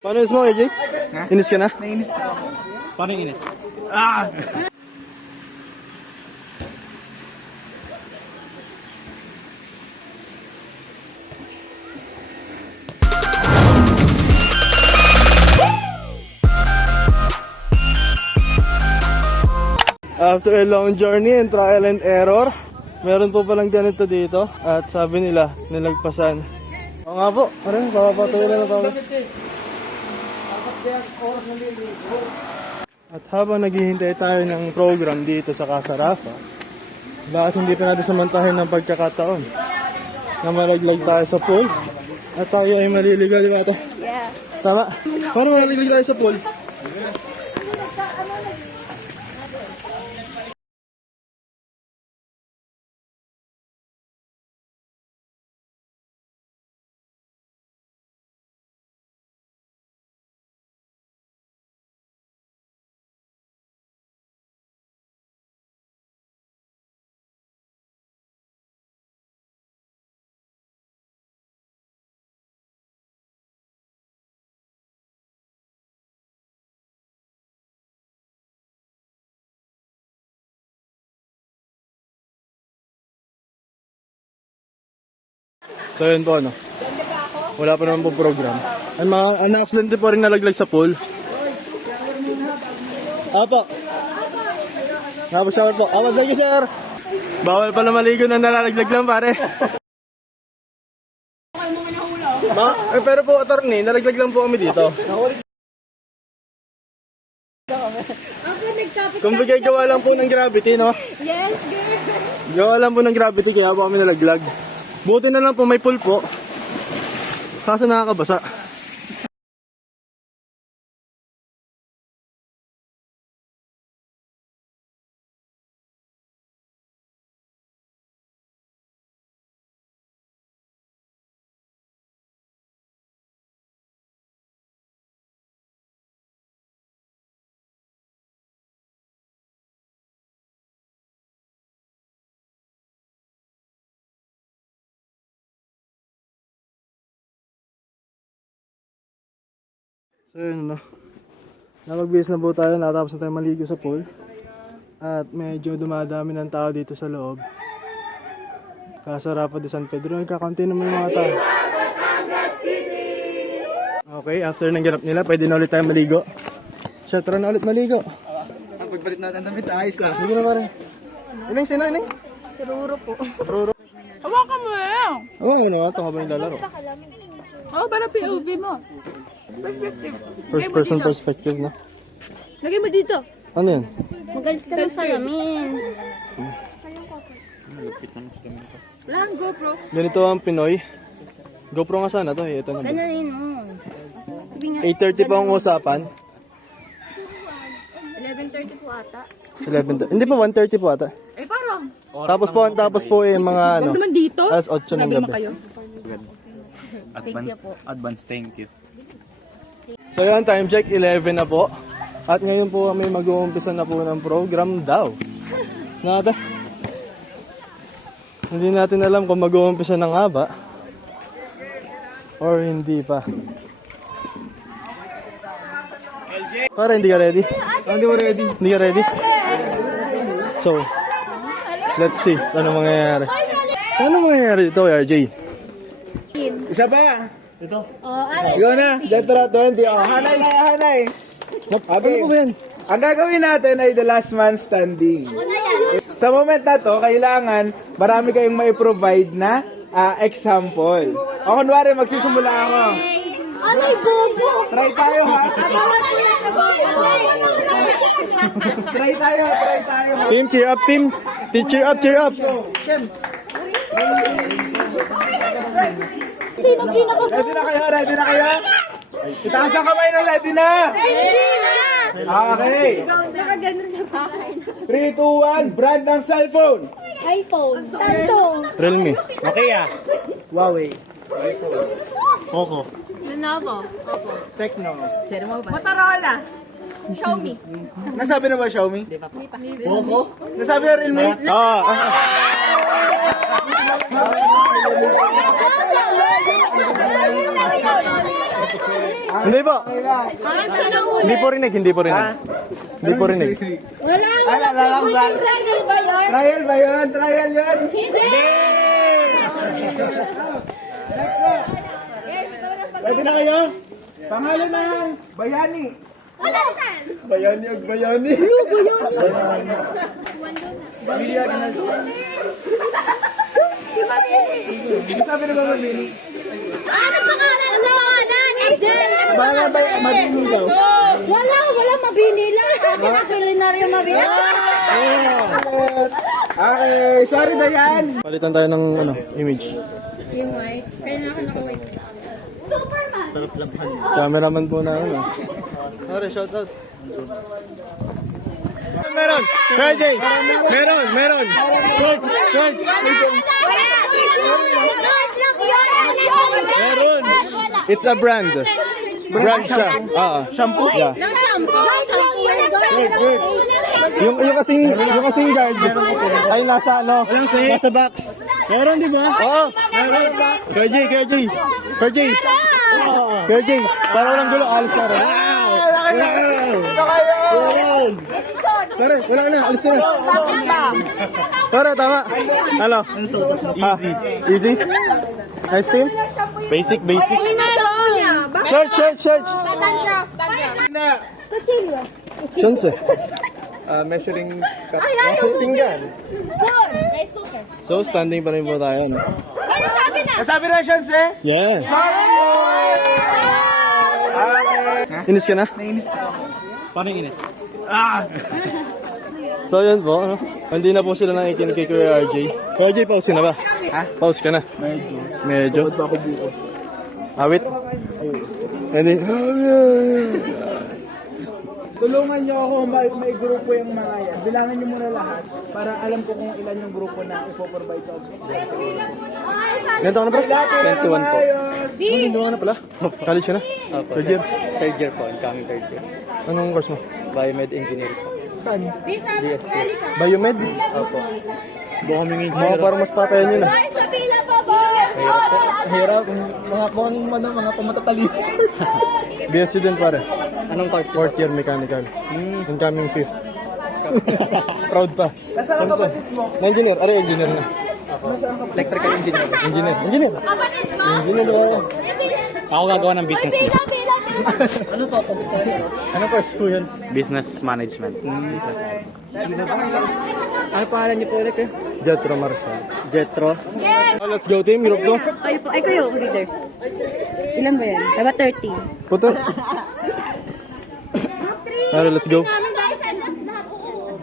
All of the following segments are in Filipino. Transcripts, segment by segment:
Paano inis mo, AJ? Ha? Inis ka na? Nainis na ako. Paano yung inis? Ah! After a long journey and trial and error, meron po palang ganito dito at sabi nila, nilagpasan. Oo nga po, parang papapatuloy na tayo. At habang naghihintay tayo ng program dito sa Casa Rafa, bakit hindi pa natin samantahin ng pagkakataon na malaglag tayo sa pool at tayo ay maliligaw, di ba ito? Yeah. Tama? Paano malaglag tayo sa pool? So yun po, ano, wala pa naman po program. Ang na-accidente po rin nalaglag sa pool. Apo. Shower po. Apo, thank you, sir. Bawal pala maligo na nalalaglag lang, pare. Pero po, attorney, nalaglag lang po kami dito. Kung bigay gawa lang po ng gravity, no? Yes, girl. Gawa lang po ng gravity, kaya po kami nalaglag. Buti na lang po may pool po. Kaso nakakabasa. So yun, no? Napagbihis na po tayo, natapos na tayo maligo sa pool. At medyo dumadami ng tao dito sa loob. Casa Rafa de San Pedro, nagkakunti naman yung mga tao. Okay, after ng ganap nila, pwede na ulit tayo maligo. Siya, tara na ulit maligo. Pagpalit natin damit, ayos lang. Hindi na pare. Ineng, sino, Ineng? Si Ruro po. Ruro. Hawakan mo lang. Oo, ano, ito habang nilalaro. Oh, para POV mo. Perspective. First person perspective, no? Lagay mo dito. Ano yun? Magalis ka ng salamin. Lang, GoPro. Ganito ang Pinoy. GoPro nga sana to, ito na. Ganarin mo. Sabi nga, 8:30 pa ang usapan. 11:30 po ata. 11. Hindi pa 1:30 po ata. Eh, parang. Tapos po mga ano. Huwag naman dito. Alas 8 ng gabi. kayo. Advance, thank you. So yan, time check, 11 na po. At ngayon po kami mag-uumpisa na po ng program daw. Nata. Hindi natin alam kung mag-uumpisa na nga ba. Or hindi pa. Para hindi ka ready? Hindi mo ready. Hindi ka ready? So, let's see ano mangyayari. Ano mangyayari dito, RJ? Isa ba? Ito. Oh, ano? Ikaw na. Detro 20. Oh, hanay. Ano po ba yan? Ang gagawin natin ay the last man standing. Sa moment na to, kailangan marami kayong may provide na example. O kunwari, magsisimula ako. Anay, bobo! Try tayo ha. Try tayo ha. Team, cheer up, team. Cheer up. Sino pinaka... Ready na kayo? Itaas ang kamay na ready na. Hindi na! Okay. Nakaganon na ba? 3, 2, 1, brand ng cellphone. iPhone. Samsung. Realme. Nokia. Huawei. Poco. Lenovo. Opo. Tecno. Motorola. Xiaomi. Nasabi na ba Xiaomi? Poco? Nasabi na Realme? Realme. Hindi po. Hindi po rinig, hindi po rinig. Hindi po rinig. Trial ba yun? Trial yun? Hindi! Pwede na kayo? Pangalan ng Bayani. Wala saan? Bayani ag Bayani. Bayani na. Sabi na ba Mabini? Ano pangalan ng pangalan? Angel! Bala ba Mabini daw? Wala mabini lang. Akin ang culinaryo mabini. Okay, sorry Dayan. Palitan tayo ng image. Yung white. Kaya na ako naka-white. Superman! Cameraman po na Sorry, shout out. Meron! KJ! Meron! Search! Meron! It's a brand. Brand siya. Shampoo? Yeah. Ng shampoo. Yung kasing guard ay nasa nasa box. Meron di ba? Oo. KJ. Para walang gulo, alis na rin. Sorry, wala na, alis na. Sorry, tama. Ano? Easy? Nice team? Basic. Search. Chance. Measuring cup. Pinggan. Rice cooker. So, standing pa rin po tayo. No? Ano sabi na? Nasabi na siya, eh? Yes. Inis ka na? Nainis na ako. Paano inis? So, yun po. Hindi na po sila nakikinig kay Kuya RJ. Kuya RJ, pause ka na ba? Ha? Pause ka na? Medyo. Ba't ba ako bukas? Awit? Hindi. Tulungan niyo ako may grupo yung mga yan. Bilangan niyo muna lahat para alam ko kung ilan yung grupo na ipoprovide sa office. Ganito ka na bro? 21 po. Di! Ano ka na pala? College ka na? Third year? Third year po, incoming third year. Anong course mo? Biomed engineer po. Saan? Di sabi. Biomed? Opo. Buka kaming engineer. Mga parang mas patayan yun ah. Guys, sa pila pa ba? Hirap. Mga pamatatalino. BS student pare. Anong course? Fourth year mechanical. Incoming fifth. Proud pa. Nasaan ang kapatid mo? Engineer. Engineer na. Electrical engineer. Engineer. Kapatid mo? Engineer ba? Ako gagawa ng business niya. Pila. Ano course po yun? Business management. Business Ano pangalan niyo po ulit eh? Jetro Marcel. Jetro. Let's go team. Group 2. Ay kayo, leader. Ilan ba yan? Dapat 30. Puto. Tara, let's go. Namin guys, and lahat oo.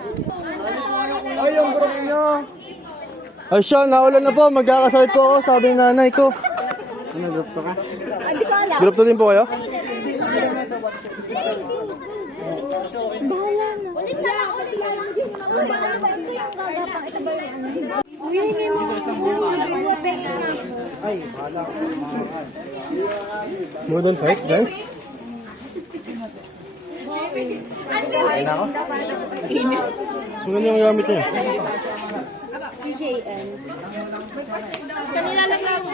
Ay, yung group niyo. Ay siya, naulan na po. Magkakasakit po ako, sabi ng nanay ko. Hindi ko alam. Group 2 din po kayo? Bahala na. Ulit na. More than 5, guys? Maganda yung gamit niya. PJN. Sa nilalagay mo.